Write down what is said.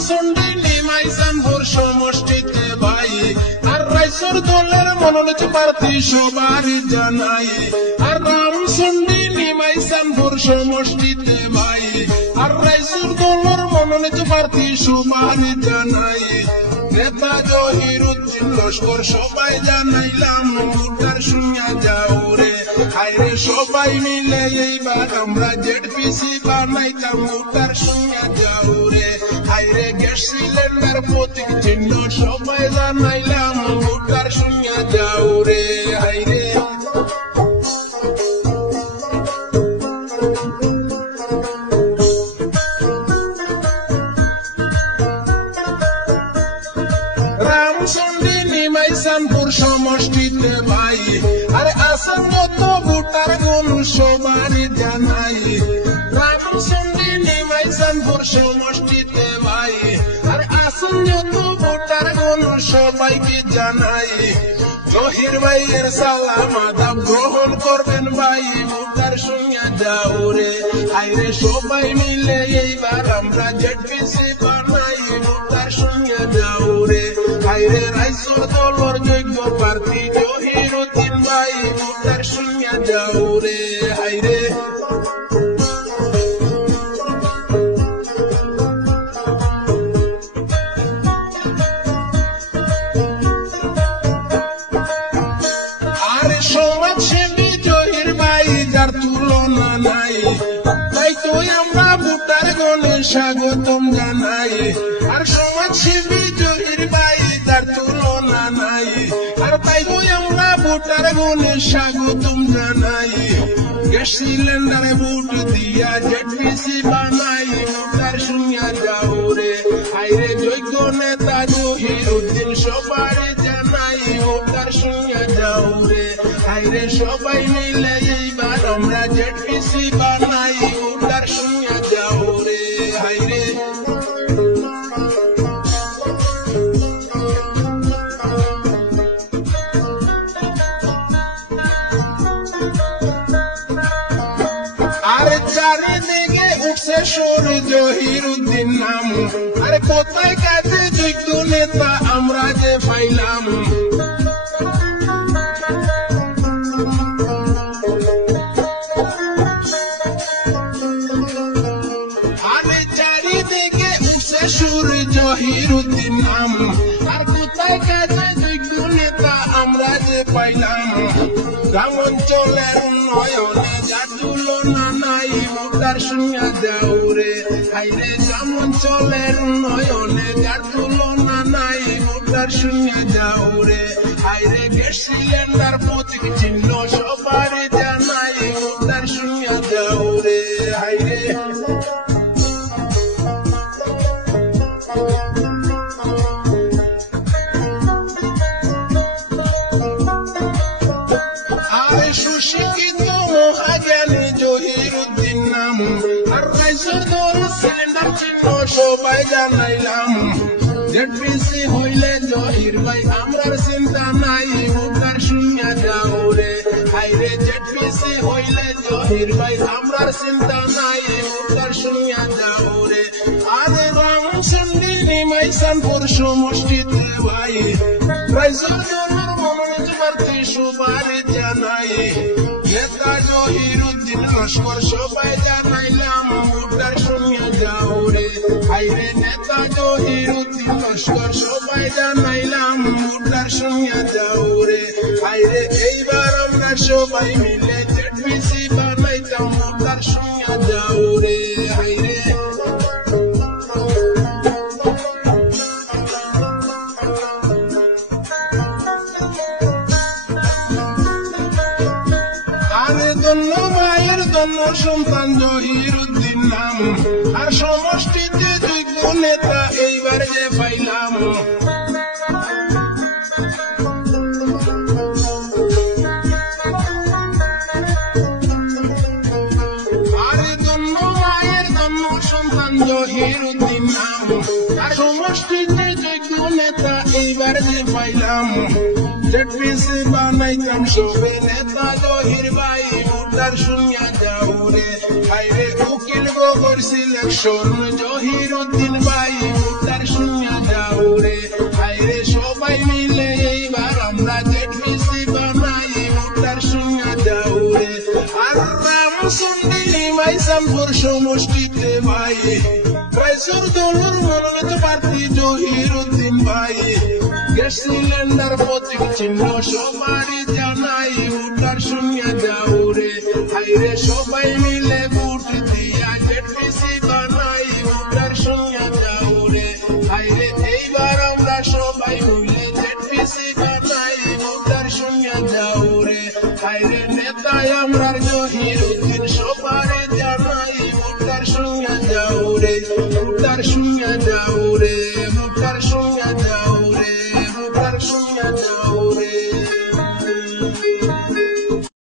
সন্ডি নিমাইসানপুর সমষ্টিতে ভাই আর রাইসর দলের মনোনীত প্রার্থী সবারই জানাই আর রামচন্ডী নিমাইসানপুর সমষ্টিতে ভাই আর রাইসর দলের মনোনীত প্রার্থী সবারই জানাই নেতা জহিরুদ্দিন লস্কর সবাই জানাইলাম ভোটার শুনিয়া যাও রে হায়রে সবাই মিলে এইবার আমরা জেডপিসি বানাইতাম ভোটার শুনিয়া যাও রে হায়রে গ্যাস সিলিন্ডার প্রতীক চিহ্ন সবাই জানাইলাম ভোটার শুনিয়া যাও রে হায়রে রামচন্ডী নিমাইসানপুর সমষ্টিতে ভাই আরে আসন যত ভোটার গুণ সবারই জানাই রামচন্ডী নিমাইসানপুর সমষ্টিতে ভাই আরে আসন যত ভোটার গুণ সবাইকে জানাই জহির ভাইয়ের সালাম আদাব গ্রহণ করবেন ভাই ভোটার শুনিয়া যাও রে আইরে সবাই মিলে এইবার আমরা জেডপিসি বানাই ভোটার শুনিয়া যাও রে আইরে রাইসর দলের যোগ্য প্রার্থী জহিরুদ্দিন ভাই ভোটার শুনিয়া যাও রে আইরে সমাজসেবী জহির ভাই যার তুলনা নাই তাই তো আমরা ভোটার গণে স্বাগতম জানাই আর সমাজসেবী জহির ভাই যার তুলনা নাই আর তাই তো আমরা ভোটার গণে স্বাগতম জানাই গ্যাস সিলিন্ডারে ভোট দিয়া জেডপিসি বানাই ভোটার শুনিয়া যাও রে আইরে যোগ্য নেতা জহিরুদ্দিন সবারই জানাই ভোটার শুনিয়া যাও রে আইরে সবাই মিলে এইবার আমরা জেডপিসি বানাই ভোটার শুনিয়া যাও রে আইরে আরে চারিদিকে উঠছে সুর জহিরুদ্দিন নাম আরে কোথায় কাছে যোগ্য নেতা আমরা যে পাইলাম সুর জহিরুদ্দিন নাম আর কোথায় কাছে যোগ্য নেতা আমরা যে পাইলাম গ্রাম অঞ্চলের উন্নয়নে যা তুলনা নাই ভোটার শুনিয়া যাও রে হাইরে গ্রাম অঞ্চলের উন্নয়নে যা তুলনা নাই ভোটার শুনিয়া যাও রে হাইরে গ্যাস সিলিন্ডার প্রতীক চিহ্ন সবারই জানাই ভোটার শুনিয়া যাও রে হাইরে সুশিক্ষিত মহাজ্ঞানী জহিরুদ্দিন নাম আর রাইসর দল সিলিন্ডার চিহ্ন সবাই জানাইলাম জেডপিসি হইলে জহির ভাই আমরার চিন্তা নাই ভোটার শুনিয়া যাও রে হাইরে জেডপিসি হইলে জহির ভাই আমরার চিন্তা নাই ভোটার শুনিয়া যাও রে আরে রামচন্ডী নিমাইসানপুর সমষ্টিতে ভাই রাইসর দলের মনোনীত প্রার্থী সবারই জানাই নেতা জহিরুদ্দিন লস্কর সবাই জানাইলাম ভোটার শুনিয়া যাও রে আইরে নেতা জহিরুদ্দিন লস্কর সবাই জানাইলাম ভোটার শুনিয়া যাও রে আইরে এইবার আমরা সবাই মিলে জেডপিসি বানাইতাম ভোটার শুনিয়া যাও রে আইরে ধন্য মায়ের ধন্য সন্তান জহিরুদ্দিন নাম আর সমষ্টিতে যোগ্য নেতা এইবার যে পাইলাম আরে ধন্য মায়ের ধন্য সন্তান জহিরুদ্দিন নাম আর সমষ্টিতে যোগ্য নেতা এইবার যে পাইলাম জেডপিসি বানাইতাম সবে নেতা জহির ভাই ভোটার শুনিয়া যাও রে হাইরে উকিল গো করছি ইলেকশন জহিরুদ্দিন ভাই ভোটার গোষ্ঠীতে ভাই রাইসুর দলুর মনোনীত প্রার্থী জহিরুদ্দিন ভাই গ্যাস সিলিন্ডার প্রতীক চিহ্ন সবারই জানাই ভোটার শুনিয়া যাও রে হাইরে সবাই মিলে ভোট দিয়া জেডপিসি বানাই ভোটার শুনিয়া যাও রে হাইরে এইবার আমরা সবাই মিলে জেডপিসি বানাই ভোটার শুনিয়া যাও রে হাইরে নেতাই আমরা